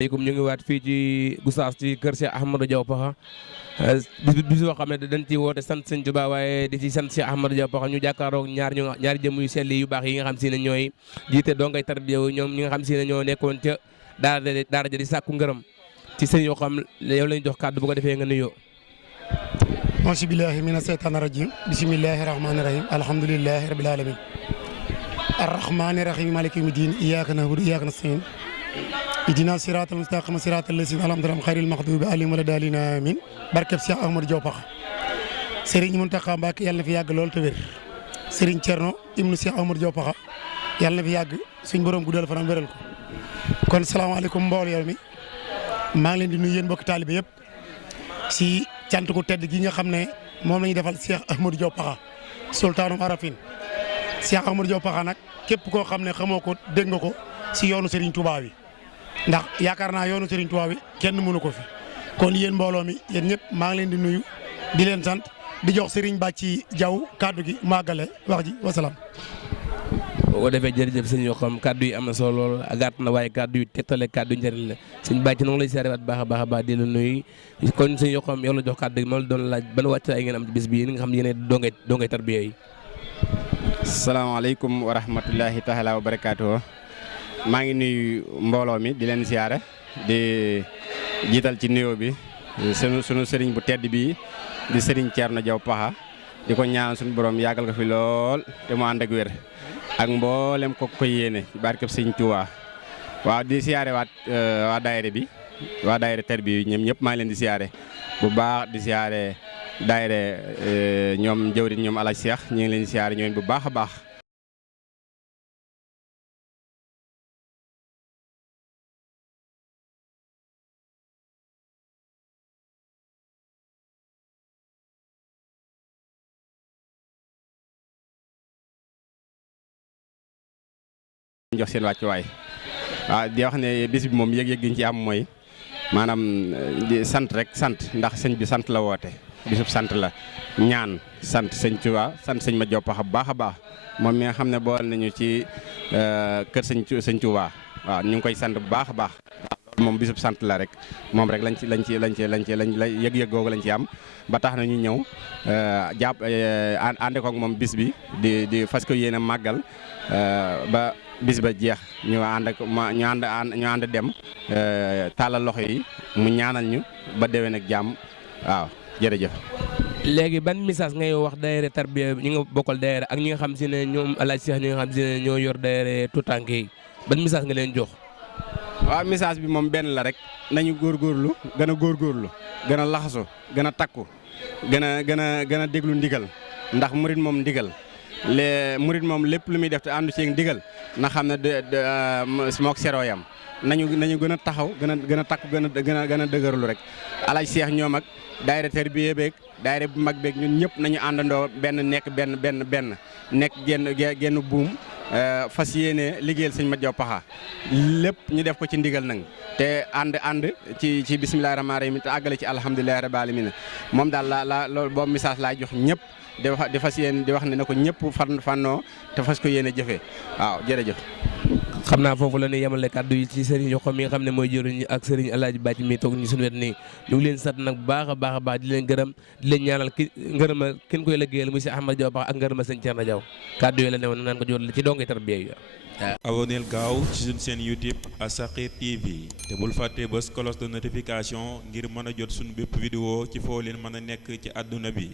Assalamualaikum ñu ngi waat fii ci Gossas ci kër Cheikh Ahmadou Diaw Pakha bis boo xam ne dañ ci woote sant Sëñ Tuubaa waaye di ci sant Cheikh Ahmadou Diaw Pakha ñu jàkkaaroog ñaari jëm yu sell yu baax yi nga xam si ne ñooy jiite dongay tarbiya ñoom ñi nga xam si ne ñoo nekkoon ca daara ja di sàkku ngërëm ci sëñ yoo xam yow lañ jox kàddu bu ko defee nga nuyoo. auzu billaahi mina seytaani rajiim bismillaahi rahmaani rahiim alhamdulillaahi rabbil aalamiin arrahmaani rahiim maaliki yawmi diin iyyaaka na'budu wa iyyaaka nasta'iin ihdina siraatal mustaqiim siraatal laziina an'amta alayhim xayril maxduubi alayhim wa lad-daalliin amiin barkeb Cheikh Ahmadou Diaw Pakha Serigne Mountakha Mbacké yàlla na fi yàgg lool te wér Serigne Thierno ibnu Cheikh Ahmadou Diaw Pakha yàlla na fi yàgg suñ borom guddal fanam wéral ko kon salaamaaleykum mbooloo yow mi maa ngi leen di nuyu yéen mbokki taalibe yëpp si cant ku tedd gi nga xam ne moom la ñuy defal Cheikh Ahmadou Diaw Pakha sultaanum arafin Cheikh Ahmadou Diaw Pakha nag képp koo xam ne xamoo ko dégg nga ko si yoonu Serigne Touba wi ndax yaakaar naa yoonu Serigne Touba wi kenn mënu ko fi kon yéen mbooloo mi yéen ñëpp maa ngi leen di nuyu di leen sant di jox Serigne Bàcci Diaw kàddu gi màggale wax ji wasalaam. boo ko defee jërëjëf sëñ yoo xam kàddu yi am na solo lool gàtt na waaye kàddu yi tegtale kàddu yi njëriñ la sëñ Bàcci na nga lay seerewaat baax a baax di la nuyu kon sëñ yoo xam yow la jox kàddu gi ma la doon laaj ban wàcc ay ngeen am ci bis bii nga xam ne yéen dongay tarbiya yi. salaamaaleykum wa rahmatullahi taala wa barakaatuh maa ngi nuyu mbooloo mi di leen siyaare di jiital ci nuyoo bi sunu sëriñ bu tedd bi di sëriñ Thierno Diaw Pakha di ko ñaan suñu borom yàggal ko fi lool te mu ànd ak wér ak mboolem ko yéene ci barkeb sëñ Tuubaa waaw di siyaare waat waa daayira bi waa daayira tarbiya bi ñoom ñëpp maa ngi leen di siyaare bu baax di siyaare daayira ñoom jëwriñ ñoom Alaaji Cheikh ñu ngi leen di siyaare ñooñu bu baax a baax. jox seen wàccuwaay waaw di wax ne bis bi moom yëg-yëg gi ñu ci am mooy maanaam di sant rek sant ndax sëñ bi sant la woote bisub sant la ñaan sant sëñ Tuubaa sant sëñ Mat Diaw Pakha bu baax a baax moom mi nga xam ne boole nañu ci kër sëñ Tuubaa waaw ñu ngi koy sant bu baax a baax waaw moom bisub sant la rek moom rek lañ yëg-yëg googu lañ ci am ba tax na ñu ñëw jàpp ànd koog moom bis bi di fas ko yéene màggal ba bis ba jeex ñu ànd dem tàllal loxo yi mu ñaanal ñu ba déwén ak jàmm waaw jërëjëf. léegi ban message ngay wax daayira tarbiya ñi nga bokkal daayira ak ñi nga xam si ne ñoom Alaaji Cheikh ñi nga xam si ne ñoo yor daayira tuutànk yi ban message nga leen jox. waaw message bi moom benn la rek nañu góorgóorlu gën a góorgóorlu gën a laxasu gën a takku gën a déglu ndigal ndax murit moom ndigal. murit moom lépp lu muy def te àndu ci ndigal na xam ne mook serooyam nañu gën a taxaw gën a takku gën a dëgërlu rek Alaaji Cheikh ñoom ak daayira tarbiya beeg daayira bu mag beeg ñun ñëpp nañu àndandoo nekk benn nekk genn buum fas yéene liggéeyal sëñ Mat Diaw Pakha lépp ñu def ko ci ndigal nag te ànd ci bismillaahi rahmaani rahiim te àggale ci alhamdulillaahi rabbil aalamiin moom daal loolu boobu message laay jox ñëpp di fas yéene di wax ne na ko ñëpp fannoo te fas ko yéene jëfee waaw jërëjëf. xam naa foofu la ñuy yemale kàddu yi ci Serigne Yoxo mi nga xam ne mooy jëriñ ak Serigne Alaaji Bàcci mi toog ñu suñu wet nii ñu ngi leen sant nag bu baax a baax di leen gërëm di leen ñaanal ngërëma kenn koy liggéeyal muy si Ahmadou Diaw Pakha ak ngërëma sëñ Thierno Diaw kàddu yi la ne woon naan ko jot ci dongay tarbiya yi abonneel gaaw ci suñu chaîne YouTube As-Sakhir TV te bul fàtte bës cloche de notification ngir mën a jot suñu bépp vidéo ci foo leen mën a nekk ci àdduna bi